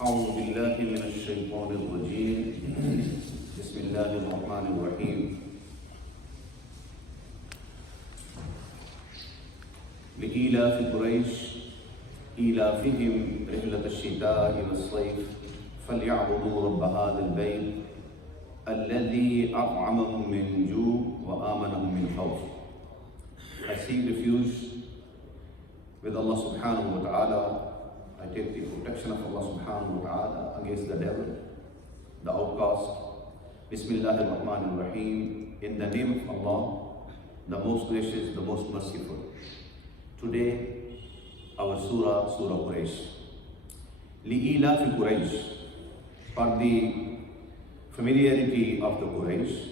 أعوذ بالله من الشيطان الرجيم بسم الله الرحمن الرحيم لإيلاف قريش إيلافهم رحلة الشتاء والصيف فليعبدوا رب هذا البيت الذي أطعمهم من جوع وآمنهم من خوف. I seek refuge with Allah subhanahu wa ta'ala. I take the protection of Allah subhanahu wa ta'ala against the devil, the outcast. Bismillahir Rahmanir Rahim. In the name of Allah, the most gracious, the most merciful. Today, our surah Quraish. Li'ilafi Quraish. For the familiarity of the Quraish.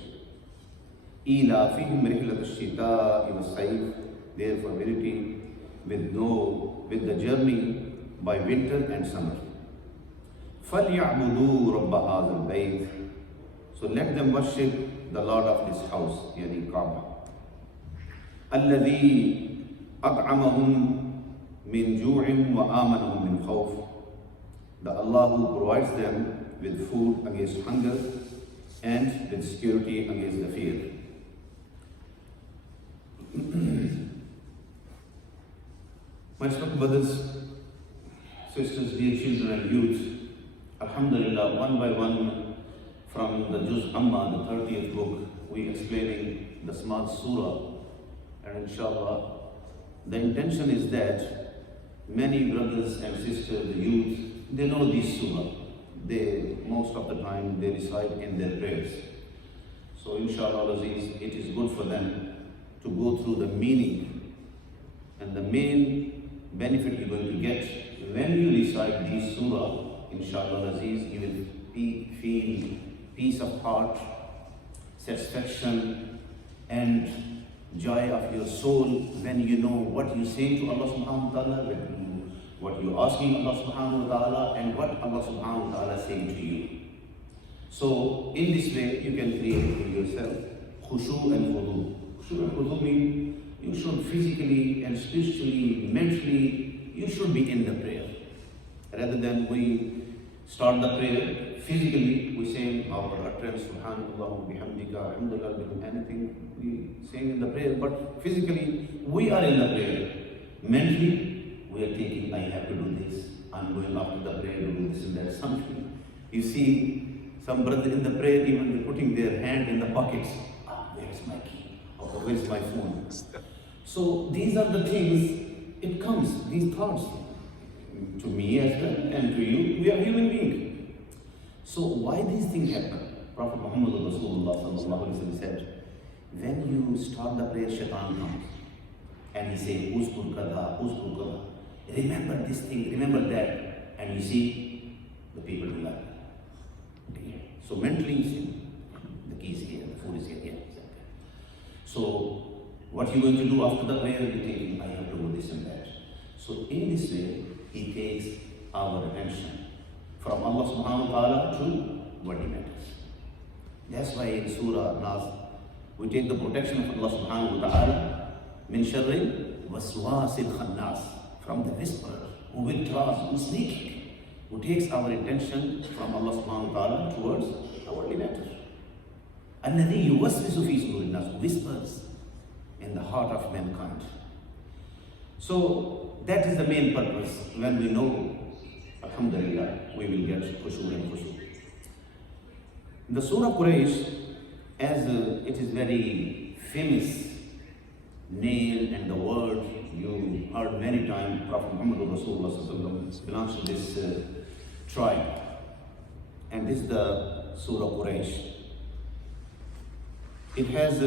Ilafihim rihlat ash-shita'i was-sayf. Their familiarity with the journey by winter and summer. فَلْيَعْبُدُوا رَبَّ هَذَا الْبَيْتِ. So let them worship the Lord of this house, yani Kaaba. الَّذِي أَطْعَمَهُم مِّن جُوعٍ وَآمَنَهُم مِّن خَوْفٍ. The Allah who provides them with food against hunger and with security against the fear. My respected brothers, sisters, dear children and youth, Alhamdulillah, one by one from the Juz Amma, the 30th book, we explaining the small surah, and inshallah, the intention is that many brothers and sisters, the youth, they know this surah. Most of the time, they recite in their prayers. So inshallah, Aziz, it is good for them to go through the meaning, and the main benefit you're going to get when you recite this surah, inshallah Aziz, you will feel peace of heart, satisfaction and joy of your soul when you know what you say to Allah subhanahu wa ta'ala, what you're asking Allah subhanahu wa ta'ala, and what Allah subhanahu wa ta'ala is saying to you. So in this way you can create for yourself khushu and khudu. Khushu and khudu mean you should physically and spiritually, mentally, you should be in the prayer. Rather than we start the prayer, physically we say our utterance, subhanallah wa bihamdika, alhamdulillah, anything we sing in the prayer, but physically we are in the prayer. Mentally, we are thinking, I have to do this, I'm going after the prayer to do this and that, something. You see some brother in the prayer even putting their hand in the pockets. Where's my key? Or where's my phone? So these are the things, it comes, these thoughts, to me as well and to you. We are human beings. So why these things happen? Prophet Muhammad Abdullah said, when you start the prayer, shaitan comes and he says, Uzkur kada, Uzkur kada. Remember this thing, remember that. And you see, the people do that. So mentally, you see, the key is here, the food is here. So what you're going to do after the prayer, you think, I have to do this and that. So in this way, he takes our attention from Allah subhanahu wa ta'ala to what he matters. That's why in Surah Nas, we take the protection of Allah subhanahu wa ta'ala min sharri waswasil khannas, from the whisperer who withdraws, who's sneaking, who takes our attention from Allah subhanahu wa ta'ala towards the worldly matter. Alladhi yuwaswisu fi sudurin nas, whispers in the heart of mankind. So that is the main purpose. When we know, alhamdulillah, we will get khushu and khushu. The Surah Quraish, as it is very famous name and the word you heard many times, Prophet Muhammad Rasulullah belongs to this tribe. And this is the Surah Quraish. It has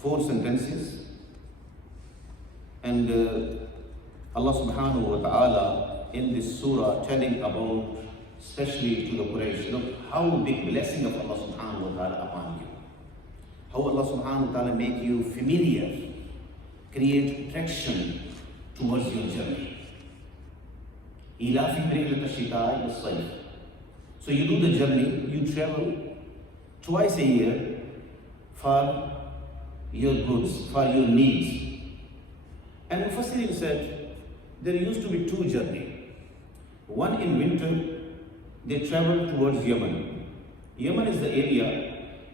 4 sentences, and Allah subhanahu wa ta'ala in this surah telling about, especially to the Quraysh, look how big blessing of Allah subhanahu wa ta'ala upon you. How Allah subhanahu wa ta'ala make you familiar, create attraction towards your journey. Ilafi rihlat ash-shita'i was-sayf. So you do the journey, you travel twice a year for your goods, for your needs. And Mufassirin said, there used to be 2 journeys. One in winter they travel towards Yemen. Yemen is the area,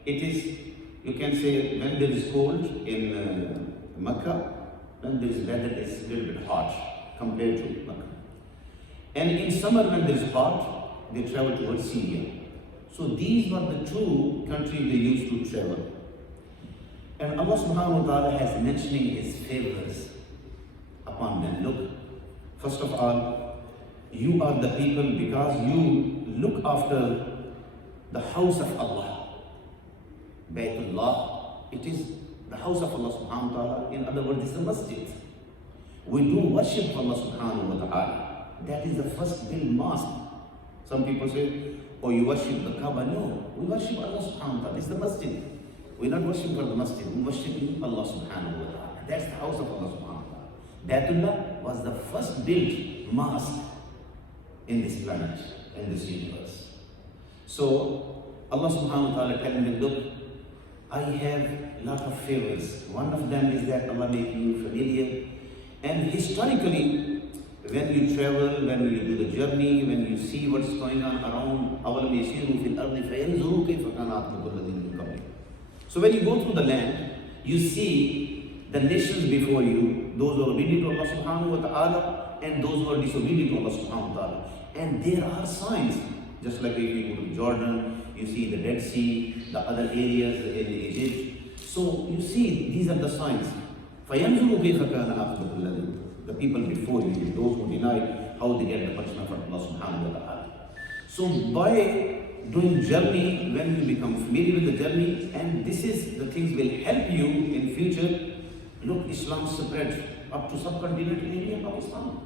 it is, you can say, when there is cold in Mecca, when there is weather, it's a little bit hot compared to Mecca. And in summer, when there is hot, they travel towards Syria. So these were the two countries they used to travel. And Allah subhanahu wa ta'ala has mentioning His favors upon them. Look, first of all, you are the people because you look after the house of Allah. Baytullah, it is the house of Allah subhanahu wa ta'ala. In other words, it's a masjid. We do worship Allah subhanahu wa ta'ala. That is the first built mosque. Some people say, oh, you worship the Kaaba. No, we worship Allah subhanahu wa ta'ala. It's the masjid. We're not worshiping for the masjid. We worship Allah subhanahu wa ta'ala. That's the house of Allah subhanahu wa ta'ala. Baytullah was the first built mosque in this planet, in this universe. So Allah subhanahu wa ta'ala telling them, look, I have a lot of favors. One of them is that Allah making you familiar. And historically, when you travel, when you do the journey, when you see what's going on around, so when you go through the land, you see the nations before you, those who are obedient to Allah subhanahu wa ta'ala and those who are disobedient to Allah subhanahu wa ta'ala. And there are signs, just like if you go to Jordan, you see the Dead Sea, the other areas in Egypt. So you see, these are the signs. The people before you, those who deny, how they get the punishment from Allah subhanahu wa ta'ala. So by doing journey, when you become familiar with the journey, and this is the things will help you in future. Look, Islam spread up to subcontinental area of Pakistan.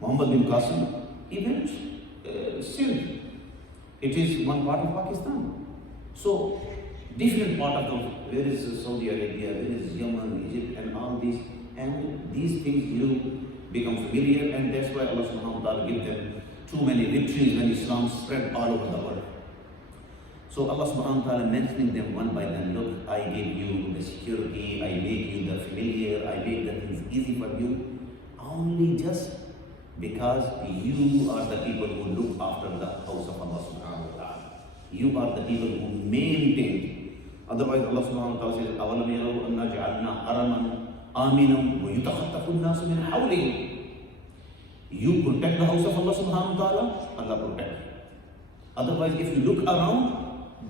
Muhammad bin Qasim, he went Sindh. It is one part of Pakistan. So different part of the, where is Saudi Arabia, where is Yemen, Egypt, and all these. And these things you become familiar, and that's why Allah subhanahu wa ta'ala give them too many victories when Islam spread all over the world. So Allah subhanahu wa ta'ala mentioning them one by one. Look, I gave you the security, I made you the familiar, I made the things easy for you. Only just because you are the people who look after the house of Allah subhanahu wa ta'ala. You are the people who maintain. Otherwise Allah subhanahu wa ta'ala says, أَوَلَمْ يَرَوْا أَنَّا جَعَلْنَا حَرَمًا آمِنًا وَيُتَخَطَّفُ النَّاسُ مِنْ حَوْلِهِمْ. You protect the house of Allah subhanahu wa ta'ala, Allah protect you. Otherwise, if you look around,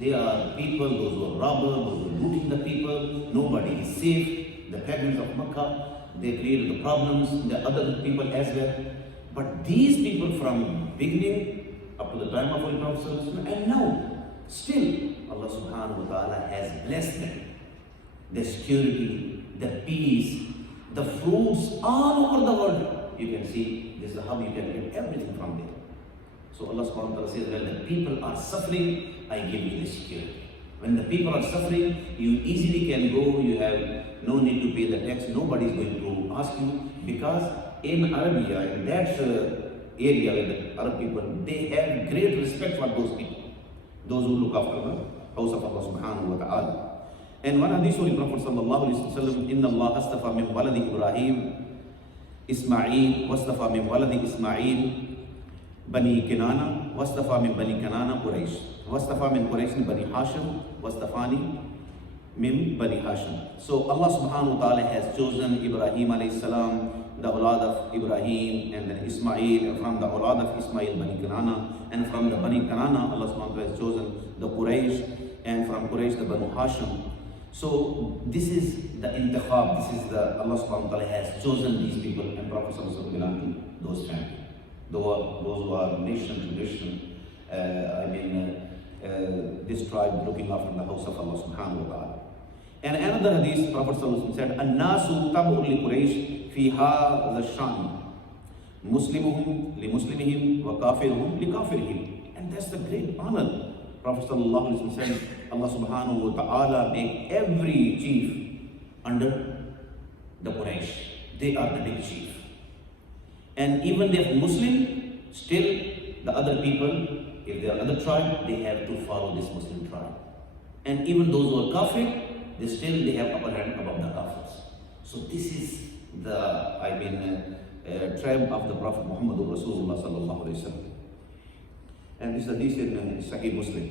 there are people, those who are robbers, those who are looting the people, nobody is safe. The pagans of Makkah, they created the problems, the other people as well. But these people from beginning up to the time of Holy Prophet and now, still Allah subhanahu wa ta'ala has blessed them. The security, the peace, the fruits all over the world. You can see, this is how you can get everything from there. So Allah subhanahu wa ta'ala says, when the people are suffering, I give you the security. When the people are suffering, you easily can go, you have no need to pay the tax, nobody is going to ask you, because in Arabia, in that area with the Arab people, they have great respect for those people, those who look after the house of Allah subhanahu wa ta'ala. And one hadith of the Prophet sallallahu alaihi wasallam, Inna Allah astafa min waladi Ibrahim, Ismail, wastafa min waladi Ismail, Bani Kinana, wastafa min Bani Kinana, Quraish, wastafa min Quraish Bani Hashim, wastafani min Bani Hashim. So Allah subhanahu wa ta'ala has chosen Ibrahim alayhi salam, the awlad of Ibrahim, and then Ismail, and from the awlad of Ismail, Bani Kinana, and from the Bani Kinana, Allah subhanahu wa ta'ala has chosen the Quraish, and from Quraish the Banu Hashim. So this is the intikhab, this is the Allah subhanahu wa ta'ala has chosen these people, and Prophet sallallahu alaihi wasallam belong to those families. Those who are nation to nation, this tribe looking after the house of Allah subhanahu wa ta'ala. And another hadith, Prophet sallallahu alaihi wasallam said, "An-nasu tabu'u li Quraysh fi hadha ash-shan, muslimuhum li muslimihim wa kafiruhum li kafirihim." And that's the great honor. Prophet sallallahu alaihi wasallam said, Allah subhanahu wa ta'ala make every chief under the Quraysh. They are the big chief. And even if Muslim, still the other people, if they are other tribe, they have to follow this Muslim tribe. And even those who are kafir, they have upper hand above the kafirs. So this is the, tribe of the Prophet Muhammad Rasulullah sallallahu alaihi wasallam. And this hadith in Sahih Muslim.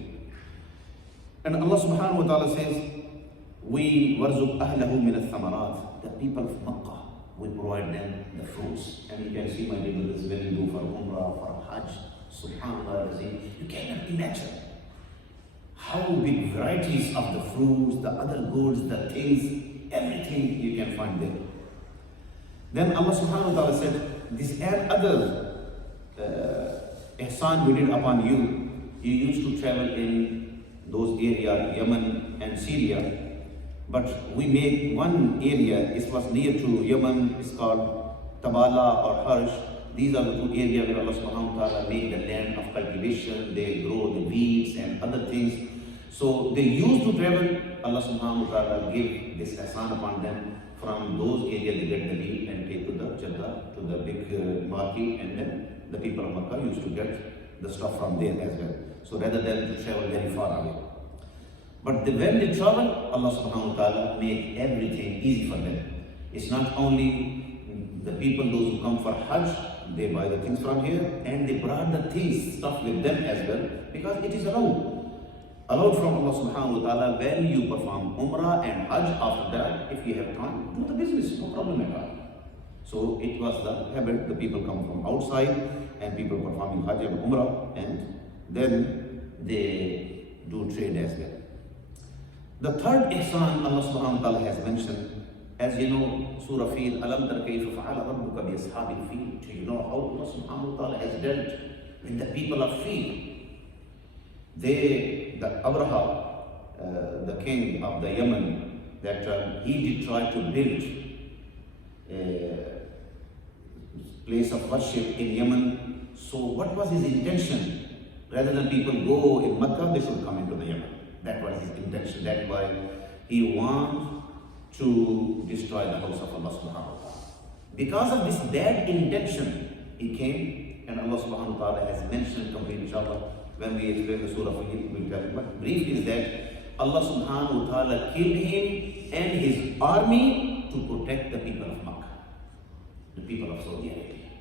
And Allah subhanahu wa ta'ala says, we warzuq ahlahu min al-thamarat, the people of Makkah, we provide them the fruits. And you can see, my dear brothers, when you do for Umrah, for Hajj, subhanAllah, you cannot imagine how big varieties of the fruits, the other goods, the things, everything you can find there. Then Allah subhanahu wa ta'ala said, this and other ihsan we did upon you. You used to travel in those areas, Yemen and Syria. But we made one area, it was near to Yemen, it's called Tabala or Harsh. These are the two areas where Allah subhanahu wa ta'ala made the land of cultivation. They grow the weeds and other things. So they used to travel. Allah subhanahu wa ta'ala gave this ihsan upon them. From those areas they get the wheat and take to the Jeddah, to the big market, and then the people of Makkah used to get the stuff from there as well. So rather than to travel very far away. But when they travel, Allah subhanahu wa ta'ala made everything easy for them. It's not only the people, those who come for Hajj, they buy the things from here, and they brought the things, stuff with them as well, because it is allowed. Allowed from Allah subhanahu wa ta'ala when you perform Umrah and Hajj. After that, if you have time, do the business, no problem at all. So it was the habit, the people come from outside and people performing Hajj and Umrah, and then they do trade as well. The third ihsan Allah subhanahu wa ta'ala has mentioned, as you know, Surah Fil, Alam tara kayfa fa'ala rabbuka bi ashabil fil. Do you know how Allah subhanahu wa ta'ala has dealt with the people of Fil? The Abraha, the king of the Yemen, that he did try to build a place of worship in Yemen. So what was his intention? Rather than people go in Mecca, they should come into the Yemen. That was his intention. That's why he wanted to destroy the house of Allah subhanahu wa ta'ala. Because of this bad intention, he came, and Allah subhanahu wa ta'ala has mentioned completely, inshallah, when we explain the surah, we'll tell you. But brief is that Allah subhanahu wa ta'ala killed him and his army to protect the people of Makkah, the people of Saudi Arabia.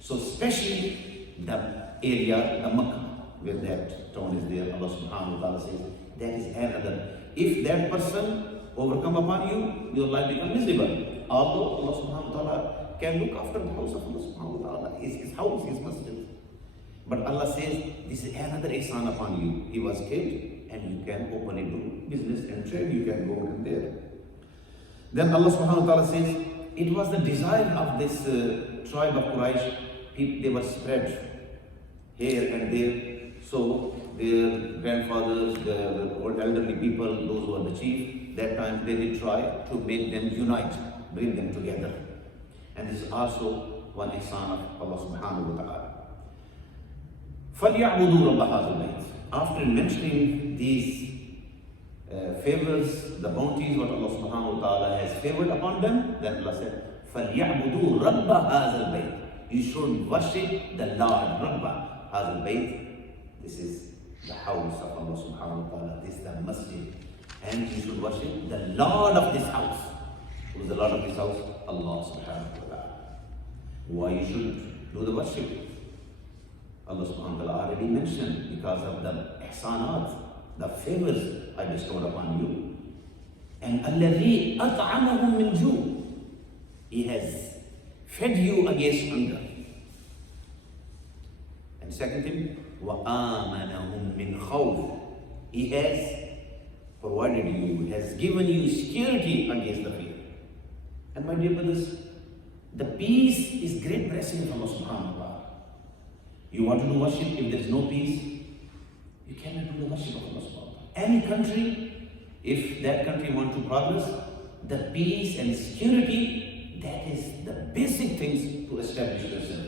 So especially the area, the Makkah, where that town is there, Allah subhanahu wa ta'ala says, that is another. If that person overcome upon you, your life becomes miserable. Although Allah subhanahu wa ta'ala can look after the house of Allah subhanahu wa ta'ala, his house, his masjid. But Allah says, this is another ihsan upon you. He was killed, and you can openly do business and trade, you can go in there. Then Allah subhanahu wa ta'ala says, it was the desire of this tribe of Quraish. They were spread here and there. So their grandfathers, the old elderly people, those who were the chief, that time they did try to make them unite, bring them together. And this is also one ihsan of Allah subhanahu wa ta'ala. فَلْيَعْبُدُوا رَبَّ هَذَا الْبَيْتِ. After mentioning these favors, the bounties what Allah subhanahu wa ta'ala has favored upon them, then Allah said, فَلْيَعْبُدُوا رَبَّ هَذَا الْبَيْتِ. You should worship the Lord, رَبَّ هَذَا الْبَيْتِ. This is the house of Allah subhanahu wa ta'ala. This is the masjid. And you should worship the Lord of this house. Who is the Lord of this house? Allah subhanahu wa ta'ala. Why you should do the worship? Allah subhanahu wa ta'ala already mentioned, because of the ihsanat, the favors I bestowed upon you. And الَّذِي أَطْعَمَهُم مِّن جُوعٍ. He has fed you against hunger. And second thing, وَآمَنَهُم مِّن خَوْفٍ. He has provided you, has given you security against the fear. And my dear brothers, the peace is great blessing from Allah subhanahu wa ta'ala. You want to do worship, if there is no peace, you cannot do the worship of Allah subhanahu wa ta'ala. Any country, if that country wants to progress, the peace and security, that is the basic things to establish yourself.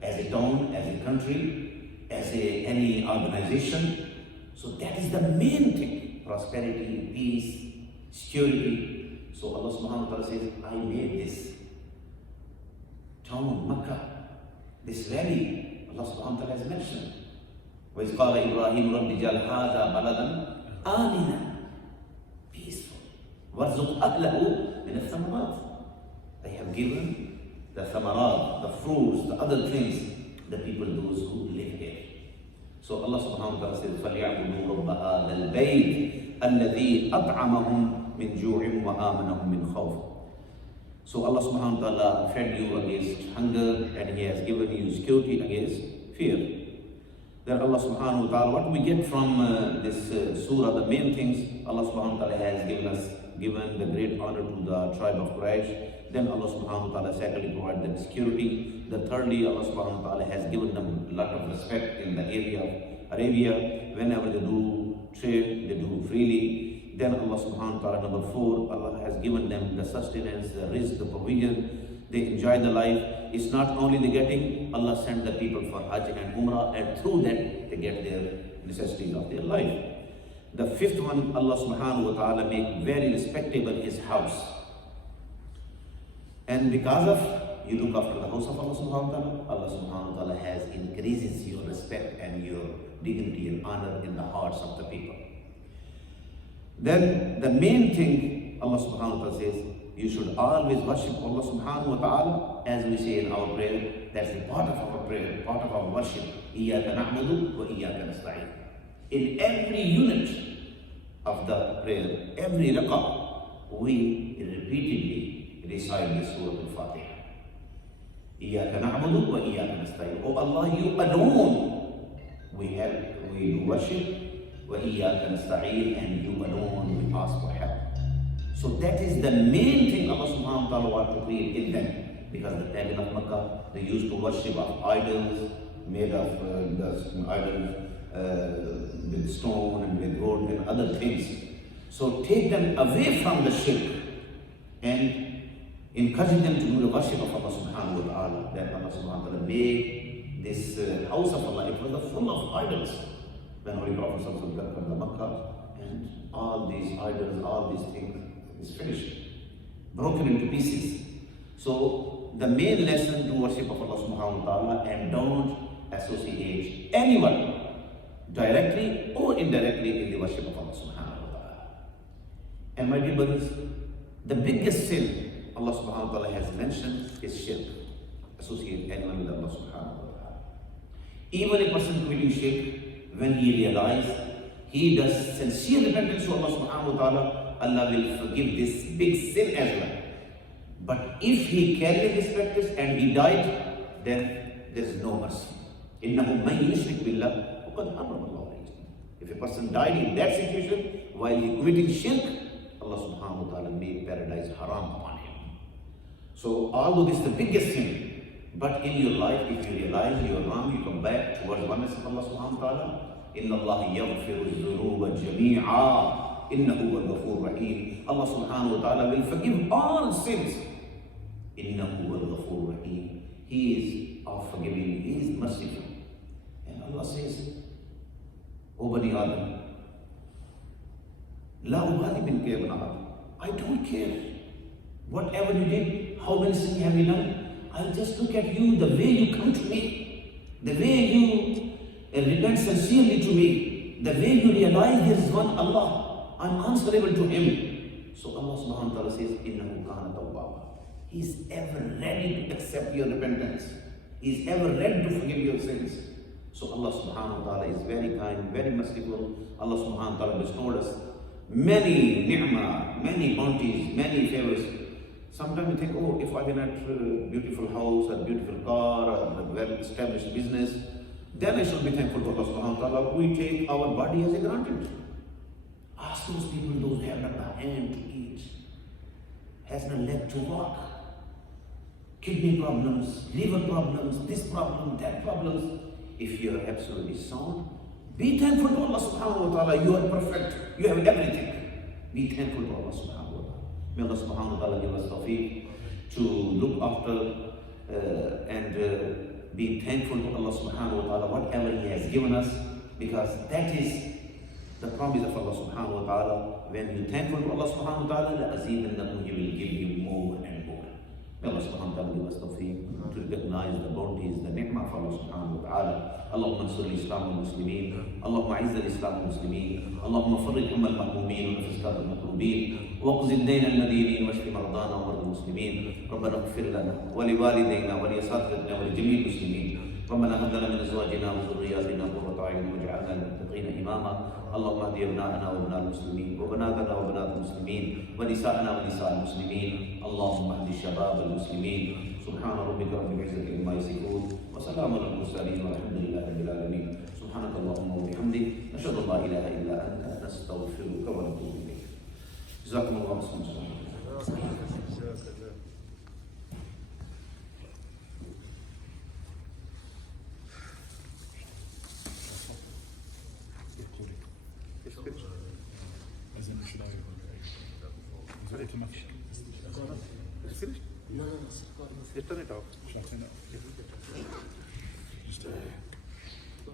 As a town, as a country, as any organization. So that is the main thing. Prosperity, peace, security. So Allah subhanahu wa ta'ala says, I made this town, Makkah, this valley, Allah subhanahu wa ta'ala has mentioned. وَإِذْ قَالَ إِبْرَاهِيمُ رَبِّ اجْعَلْ هَذَا بَلَدًا آمِنًا. Peaceful. وَارْزُقْ أَهْلَهُ مِنَ الثَّمَرَاتِ. I have given the thamarat, the fruits, the other things, the people, those who live here. So Allah subhanahu wa ta'ala says, فَلْيَعْبُدُوا رَبَّ هَذَا الْبَيْتِ الَّذِي أَطْعَمَهُم مِّن جُوعٍ وَآمَنَهُم مِّن خَوْفٍ. So Allah subhanahu wa ta'ala fed you against hunger, and He has given you security against fear. Then Allah subhanahu wa ta'ala, what we get from this surah, the main things, Allah subhanahu wa ta'ala has given the great honor to the tribe of Quraish. Then Allah subhanahu wa ta'ala secondly provided them security. The thirdly, Allah subhanahu wa ta'ala has given them a lot of respect in the area of Arabia. Whenever they do trade, they do freely. Then Allah subhanahu wa ta'ala, number 4, Allah has given them the sustenance, the rizq, the provision. They enjoy the life. It's not only the getting, Allah sent the people for Hajj and Umrah, and through that they get their necessities of their life. The 5th one, Allah subhanahu wa ta'ala make very respectable His house. And because of you look after the house of Allah subhanahu wa ta'ala, Allah subhanahu wa ta'ala has increases your respect and your dignity and honor in the hearts of the people. Then the main thing Allah subhanahu wa ta'ala says, you should always worship Allah subhanahu wa ta'ala, as we say in our prayer. That's the part of our prayer, part of our worship. إِيَّاكَ نَعْبُدُ وَإِيَّاكَ نَسْتَعِينُ. In every unit of the prayer, every rak'ah, we repeatedly recite the surah al-Fatiha. إِيَّاكَ نَعْبُدُ وَإِيَّاكَ نَسْتَعِينُ. Oh Allah, you alone we do worship. وَإِيَّاكَ نَسْتَعِينُ, and you alone we ask for help. So that is the main thing Allah subhanahu wa ta'ala wants to create in them. Because the time of Makkah, they used to worship of idols made of idols with stone and with gold and other things. So take them away from the shirk and encourage them to do the worship of Allah subhanahu wa ta'ala. Then Allah subhanahu wa ta'ala made this house of Allah, it was full of idols. When Holy Prophet sallallahu alaihi wasallam got to Makkah, and all these idols, all these things is finished, broken into pieces. So the main lesson, do worship of Allah subhanahu wa ta'ala and don't associate anyone directly or indirectly in the worship of Allah subhanahu wa ta'ala. And my dear brothers, the biggest sin Allah subhanahu wa ta'ala has mentioned is shirk. Associate anyone with Allah subhanahu wa ta'ala. Even a person committing shirk, when he realizes he does sincere repentance to Allah subhanahu wa ta'ala, Allah will forgive this big sin as well. But if he carried this practice and he died, then there is no mercy. إِنَّهُ مَنْ يُشْرِكْ بِاللَّهِ فَقَدْ حَرَّمَ اللَّهُ عَلَيْهِ. If a person died in that situation while he committing shirk, Allah subhanahu wa ta'ala made paradise haram upon him. So although this is the biggest sin, but in your life, if you realize you are wrong, you come back towards oneness of Allah subhanahu wa ta'ala. إِنَّ اللَّهَ يَغْفِرُ الذُّنُوبَ جَمِيعًا إِنَّهُ هُوَ الْغَفُورُ الرَّحِيمُ. Allah subhanahu wa ta'ala will forgive all sins. إِنَّهُ هُوَ الْغَفُورُ الرَّحِيمُ. He is of forgiving, He is merciful. And Allah says, O Bani Adam, La ubali bin kayban Adam. I don't care. Whatever you did, how many sins have you done, I'll just look at you, the way you come to me, the way you repent sincerely to me, the way you realize there is one Allah, I'm answerable to Him. So Allah subhanahu wa ta'ala says, Innahu kana tawwaba. He is ever ready to accept your repentance. He is ever ready to forgive your sins. So Allah subhanahu wa ta'ala is very kind, very merciful. Allah subhanahu wa ta'ala bestowed us many ni'mah, many bounties, many favors. Sometimes we think, oh, if I can have a beautiful house, a beautiful car, a well-established business, then I should be thankful to Allah subhanahu wa ta'ala. We take our body as a granted. Ask those people, those who have not a hand to eat, has no leg to walk, kidney problems, liver problems, this problem, that problems. If you are absolutely sound, be thankful to Allah subhanahu wa ta'ala. You are perfect. You have everything. Be thankful to Allah subhanahu wa ta'ala. May Allah subhanahu wa ta'ala give us tawfiq to look after and be thankful to Allah subhanahu wa ta'ala whatever He has given us, because that is the promise of Allah subhanahu wa ta'ala. When you thankful to Allah subhanahu wa ta'ala, He will give you more and more. May Allah subhanahu wa ta'ala give us tawfiq to recognize the bounties, the ni'mah of Allah subhanahu wa ta'ala. اللهم انصر الاسلام والمسلمين، اللهم اعز الاسلام والمسلمين، اللهم فرج هم المهمومين ونفس كرب المكروبين، واقض الدين المدينين واشف مرضانا ومرضى المسلمين. ربنا اغفر لنا ولوالدينا ولاساتذتنا ولجميع المسلمين ربنا هب لنا من ازواجنا وذرياتنا قرة اعين واجعلنا للمتقين اماما اللهم اهد ابناءنا وابناء المسلمين وبناتنا وبنات المسلمين ونساءنا ونساء المسلمين اللهم اهد شباب المسلمين سبحان ربك رب العزة عما يصفون وسلام على المرسلين والحمد لله رب العالمين سبحانك اللهم وبحمدك نشهد ان لا اله الا انت نستغفرك ونتوب اليك جزاكم الله خيرا It's finished? No, it's turn it off.